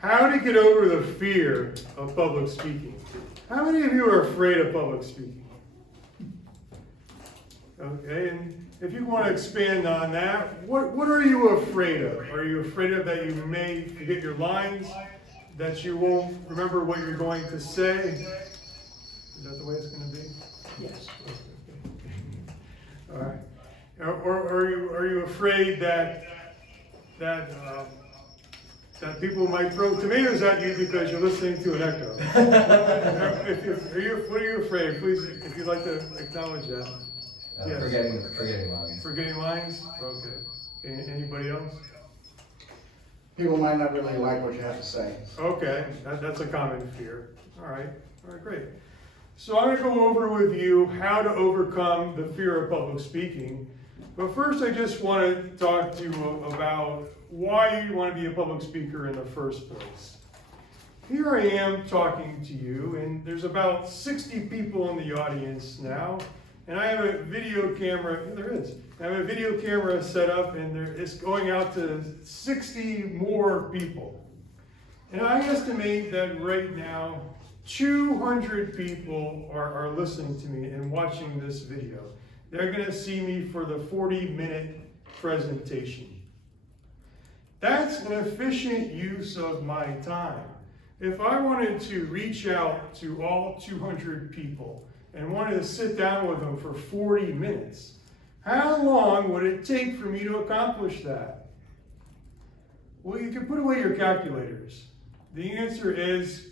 How to get over the fear of public speaking. How many of you are afraid of public speaking? Okay, and if you want to expand on that, what are you afraid of? Are you afraid of that you may forget your lines? That you won't remember what you're going to say? Is that the way it's going to be? Yes. All right. Or are you afraid that people might throw tomatoes at you because you're listening to an echo? What are you afraid? Please, if you'd like to acknowledge that. Yes. Forgetting lines. Forgetting lines? Okay. Anybody else? People might not really like what you have to say. Okay, that's a common fear. All right, great. So I'm going to go over with you how to overcome the fear of public speaking. But first, I just want to talk to you about why you want to be a public speaker in the first place. Here I am talking to you, and there's about 60 people in the audience now. And I have a video camera, I have a video camera set up, and it's going out to 60 more people. And I estimate that right now, 200 people are listening to me and watching this video. They're going to see me for the 40-minute presentation. That's an efficient use of my time. If I wanted to reach out to all 200 people, and wanted to sit down with them for 40 minutes, how long would it take for me to accomplish that? Well, you can put away your calculators. The answer is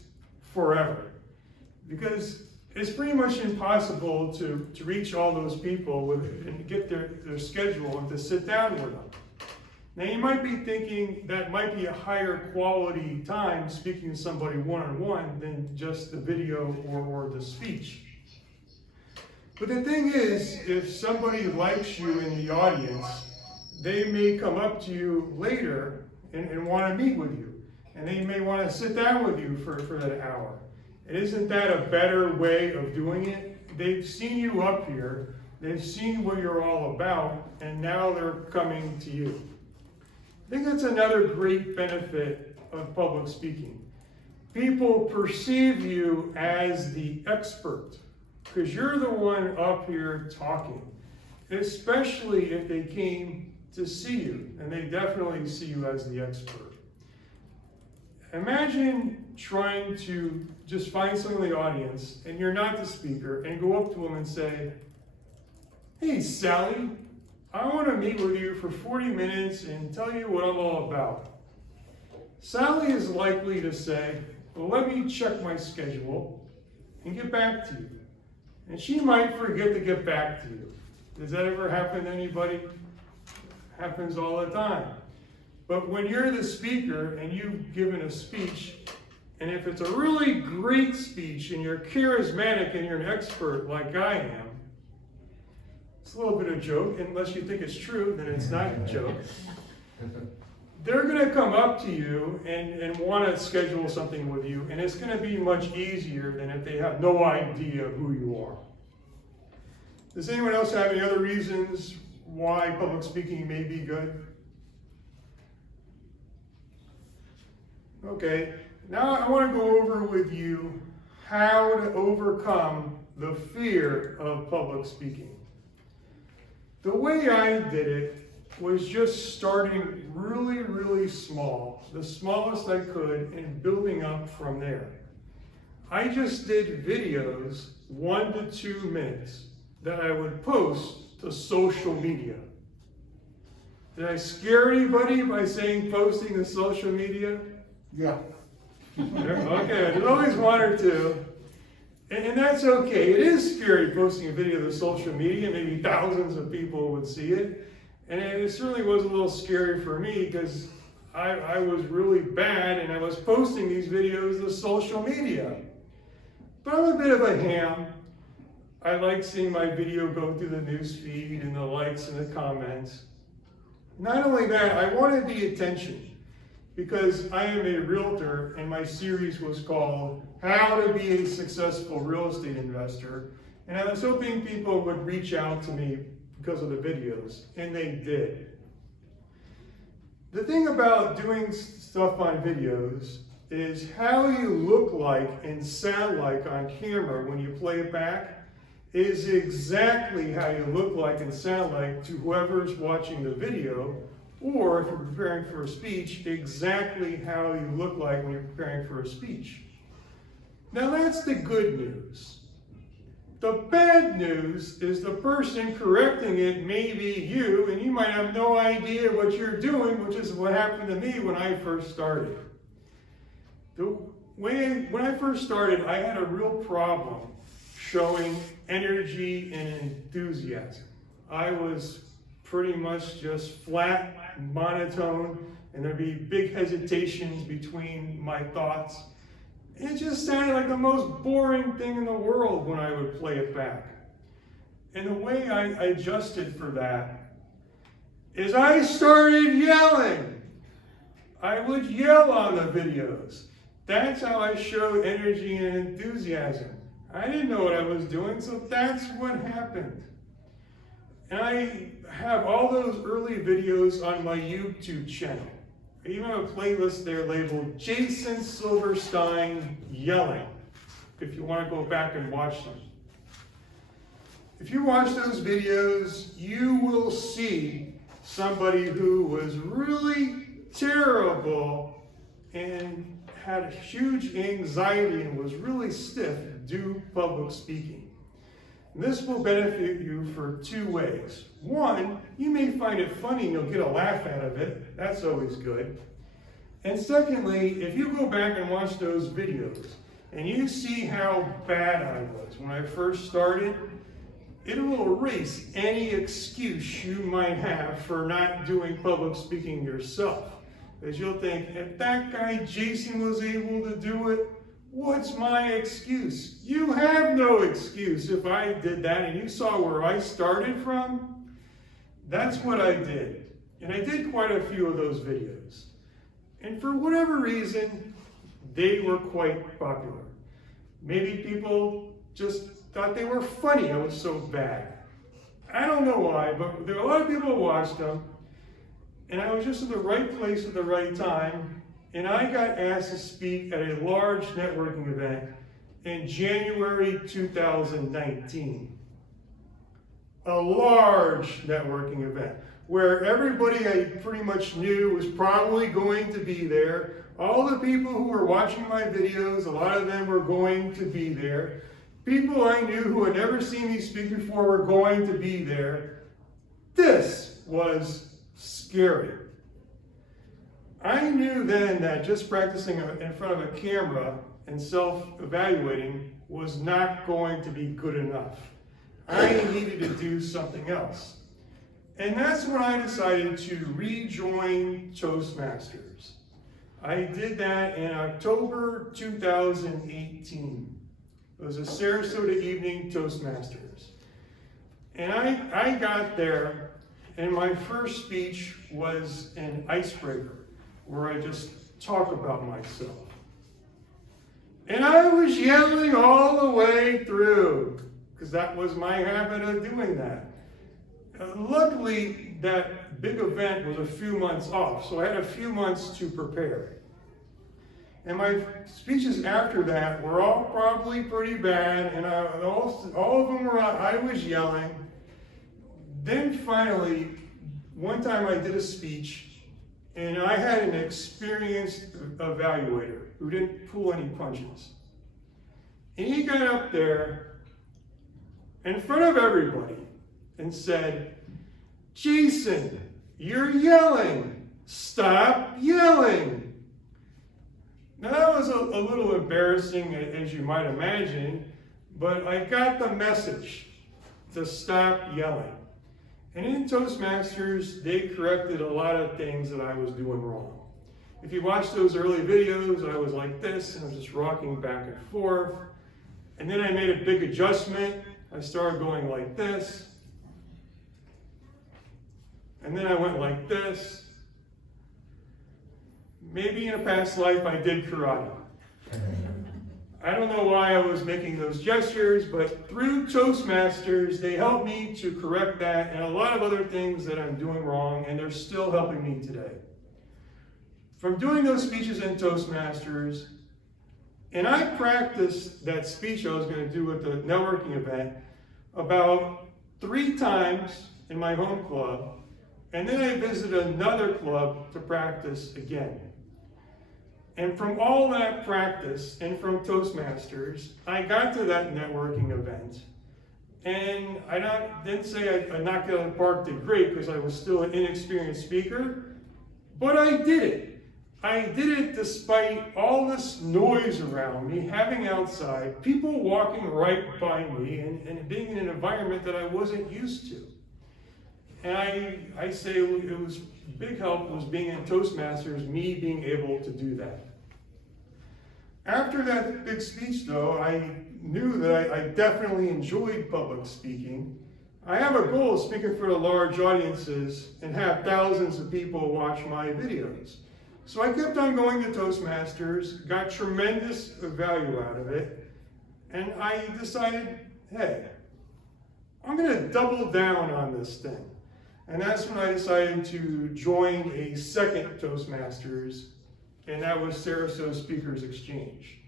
forever. Because it's pretty much impossible to reach all those people and get their schedule and to sit down with them. Now you might be thinking that might be a higher quality time speaking to somebody one-on-one than just the video or the speech. But the thing is, if somebody likes you in the audience, they may come up to you later and want to meet with you. And they may want to sit down with you for that hour. And isn't that a better way of doing it? They've seen you up here, they've seen what you're all about, and now they're coming to you. I think that's another great benefit of public speaking. People perceive you as the expert, because you're the one up here talking, especially if they came to see you, and they definitely see you as the expert. Imagine trying to just find someone in the audience, and you're not the speaker, and go up to them and say, "Hey, Sally, I want to meet with you for 40 minutes and tell you what I'm all about." Sally is likely to say, "Well, let me check my schedule and get back to you." And she might forget to get back to you. Does that ever happen to anybody? Happens all the time. But when you're the speaker and you've given a speech, and if it's a really great speech and you're charismatic and you're an expert like I am, it's a little bit of a joke. Unless you think it's true, then it's not a joke. They're going to come up to you and want to schedule something with you, and it's going to be much easier than if they have no idea who you are. Does anyone else have any other reasons why public speaking may be good? Okay, now I want to go over with you how to overcome the fear of public speaking. The way I did it was just starting really, really small, the smallest I could, and building up from there. I just did videos 1 to 2 minutes that I would post to social media. Did I scare anybody by saying posting to social media? Yeah. Okay, there's always one or two. And that's okay. It is scary posting a video to social media. Maybe thousands of people would see it. And it certainly was a little scary for me because I was really bad and I was posting these videos to social media. But I'm a bit of a ham. I like seeing my video go through the news feed and the likes and the comments. Not only that, I wanted the attention because I am a realtor and my series was called How to Be a Successful Real Estate Investor. And I was hoping people would reach out to me because of the videos, and they did. The thing about doing stuff on videos is how you look like and sound like on camera when you play it back is exactly how you look like and sound like to whoever's watching the video, or if you're preparing for a speech, exactly how you look like when you're preparing for a speech. Now that's the good news. The bad news is the person correcting it may be you, and you might have no idea what you're doing, which is what happened to me when I first started. When I first started, I had a real problem showing energy and enthusiasm. I was pretty much just flat, monotone, and there'd be big hesitations between my thoughts. It just sounded like the most boring thing in the world when I would play it back. And the way I adjusted for that is I started yelling. I would yell on the videos. That's how I showed energy and enthusiasm. I didn't know what I was doing, so that's what happened. And I have all those early videos on my YouTube channel. I even have a playlist there labeled Jason Silverstein Yelling, if you want to go back and watch them. If you watch those videos, you will see somebody who was really terrible and had huge anxiety and was really stiff to do public speaking. And this will benefit you for two ways. One, you may find it funny and you'll get a laugh out of it. That's always good. And secondly, if you go back and watch those videos and you see how bad I was when I first started, it will erase any excuse you might have for not doing public speaking yourself. Because you'll think, if that guy Jason was able to do it, what's my excuse? You have no excuse if I did that and you saw where I started from. That's what I did. And I did quite a few of those videos. And for whatever reason, they were quite popular. Maybe people just thought they were funny. I was so bad. I don't know why, but there were a lot of people who watched them. And I was just in the right place at the right time. And I got asked to speak at a large networking event in January 2019. A large networking event where everybody I pretty much knew was probably going to be there. All the people who were watching my videos, a lot of them were going to be there. People I knew who had never seen me speak before were going to be there. This was scary. I knew then that just practicing in front of a camera and self-evaluating was not going to be good enough. I needed to do something else. And that's when I decided to rejoin Toastmasters. I did that in October 2018. It was a Sarasota evening Toastmasters. And I got there, and my first speech was an icebreaker, where I just talk about myself. And I was yelling all the way through, because that was my habit of doing that. Luckily, that big event was a few months off, so I had a few months to prepare. And my speeches after that were all probably pretty bad, and all of them were, I was yelling. Then finally, one time I did a speech, and I had an experienced evaluator who didn't pull any punches. And he got up there in front of everybody and said, "Jason, you're yelling. Stop yelling." Now that was a little embarrassing, as you might imagine, but I got the message to stop yelling. And in Toastmasters, they corrected a lot of things that I was doing wrong. If you watch those early videos, I was like this, and I was just rocking back and forth. And then I made a big adjustment. I started going like this. And then I went like this. Maybe in a past life I did karate. I don't know why I was making those gestures, but through Toastmasters, they helped me to correct that and a lot of other things that I'm doing wrong, and they're still helping me today. from doing those speeches in Toastmasters, and I practiced that speech I was going to do at the networking event about 3 times in my home club, and then I visited another club to practice again. And from all that practice and from Toastmasters, I got to that networking event. And didn't say I knocked it out of the park, did great, because I was still an inexperienced speaker, but I did it. I did it despite all this noise around me, having outside, people walking right by me, and being in an environment that I wasn't used to. And I say it was big help was being in Toastmasters, me being able to do that. After that big speech, though, I knew that I definitely enjoyed public speaking. I have a goal of speaking for large audiences and have thousands of people watch my videos. So I kept on going to Toastmasters, got tremendous value out of it, and I decided, hey, I'm going to double down on this thing. And that's when I decided to join a second Toastmasters, and that was Sarasota Speakers Exchange.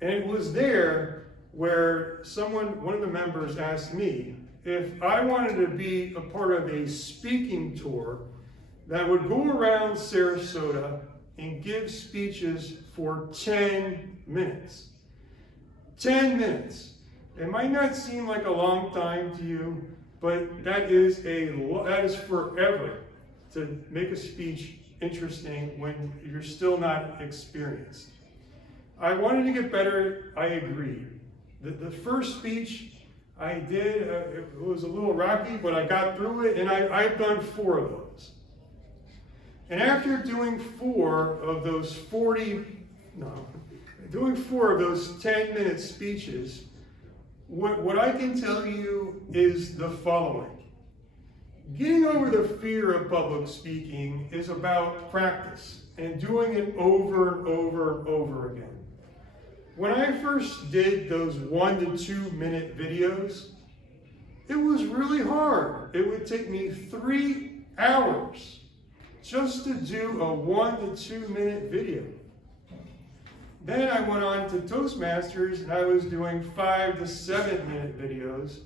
And it was there where one of the members asked me if I wanted to be a part of a speaking tour that would go around Sarasota and give speeches for 10 minutes. 10 minutes. It might not seem like a long time to you, but that is forever to make a speech interesting when you're still not experienced. I wanted to get better, I agreed. The first speech I did, it was a little rocky, but I got through it, and I've done 4 of those. And after doing 4 of those 10-minute speeches, what I can tell you is the following. Getting over the fear of public speaking is about practice and doing it over and over and over again. When I first did those 1 to 2 minute videos, it was really hard. It would take me 3 hours just to do a 1 to 2 minute video. Then I went on to Toastmasters and I was doing 5 to 7 minute videos,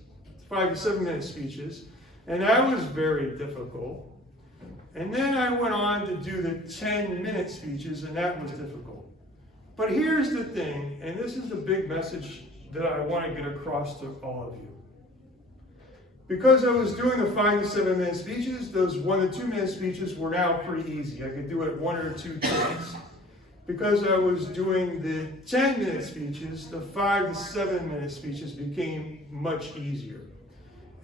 5 to 7 minute speeches, and that was very difficult. And then I went on to do the 10-minute speeches, and that was difficult. But here's the thing, and this is the big message that I want to get across to all of you. Because I was doing the 5 to 7 minute speeches, those 1 to 2 minute speeches were now pretty easy. I could do it 1 or 2 times. Because I was doing the 10-minute speeches, the 5 to 7 minute speeches became much easier.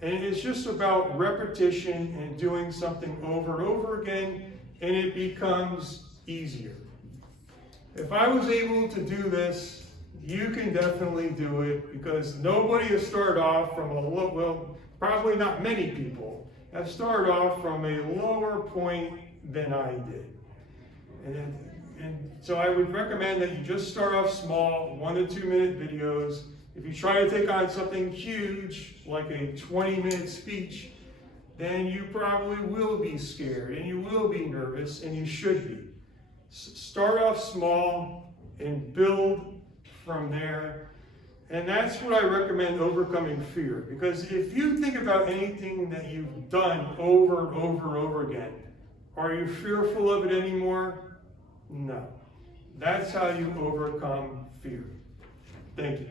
And it's just about repetition and doing something over and over again, and it becomes easier. If I was able to do this, you can definitely do it, because nobody has started off from probably not many people have started off from a lower point than I did. And so I would recommend that you just start off small, 1 to 2 minute videos. If you try to take on something huge, like a 20-minute speech, then you probably will be scared, and you will be nervous, and you should be. Start off small and build from there. And that's what I recommend overcoming fear. Because if you think about anything that you've done over and over and over again, are you fearful of it anymore? No. That's how you overcome fear. Thank you.